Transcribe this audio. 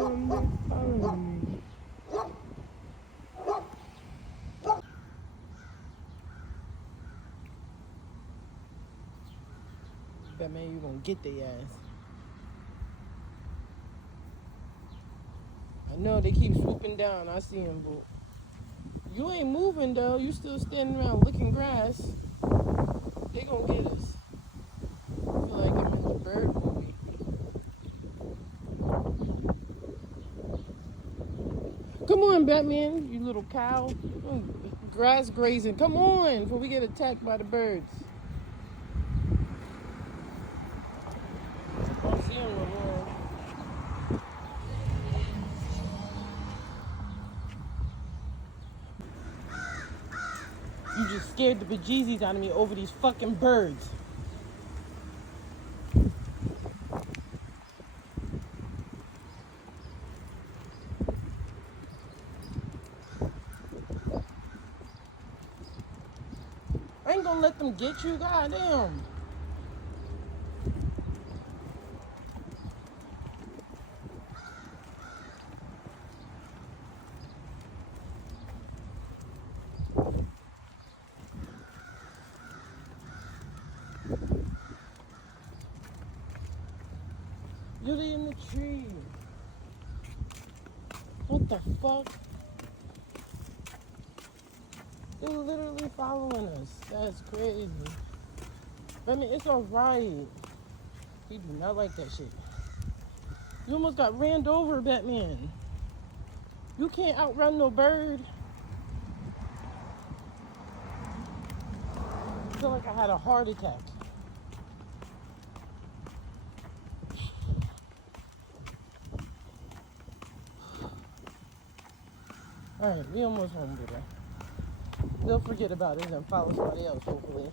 on, man, follow me. Batman, you gonna get their ass. I know they keep swooping down. I see them, but you ain't moving though. You still standing around licking grass. They gonna get us. I feel like I'm in the bird movie. Come on, Batman, you little cow. Grass grazing. Come on, before we get attacked by the birds. I don't see them no more. You just scared the bejesus out of me over these fucking birds. I ain't gonna let them get you, goddamn. You're in the tree. What the fuck? They're literally following us. That's crazy. I mean, it's alright. We do not like that shit. You almost got ran over, Batman. You can't outrun no bird. I feel like I had a heart attack. Alright, we almost home, baby. They'll forget about it and follow somebody else, hopefully.